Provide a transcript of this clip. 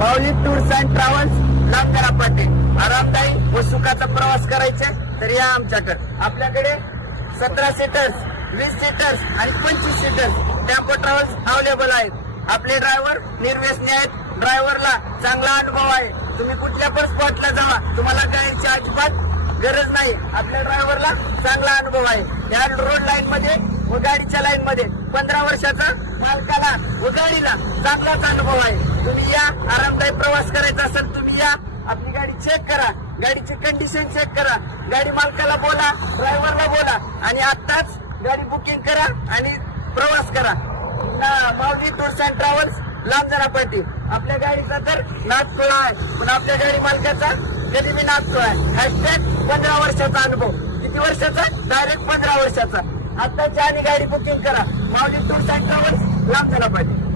Mauli tours and travels, लांबकरा पाटील. आरामदायी व सुखाचा प्रवास करायचा तर या आमच्याकडे. आपल्याकडे 17 सीटर्स, 20 सीटर्स आणि 25 सीटर्स टेम्पो ट्रॅव्हल्स अवेलेबल आहेत. आपले ड्रायव्हर निर्व्यसनी आहेत. ड्रायव्हरला चांगला अनुभव आहे. तुम्ही कुठल्या पण स्पॉटला जावा, तुम्हाला गाडीची अजिबात गरज नाही. आपल्या ड्रायव्हरला चांगला अनुभव आहे. या रोड लाईन मध्ये व गाडीच्या लाईन मध्ये 15 वर्षाचा मालकाला व गाडीला चांगलाच अनुभव आहे. तुम्ही या, आरामदायी प्रवास करायचा असेल तुम्ही या. आपली गाडी चेक करा, गाडीची कंडिशन चेक करा, गाडी मालकाला बोला, ड्रायव्हरला बोला आणि आत्ताच गाडी बुकिंग करा आणि प्रवास करा. माऊली टूर्स अँड ट्रॅव्हल्स, लांबजरा पाटील. आपल्या गाडीचा तर नागतोळा आहे, पण आपल्या गाडी मालकाचा कधी मी नागतोळा आहे. हॅशटॅग 15 वर्षाचा अनुभव. किती वर्षाचा? डायरेक्ट 15 वर्षाचा. आत्ताच्या आणि गाडी बुकिंग करा. माऊली टूर्स अँड ट्रॅव्हल्स, लांबजरा पाटील.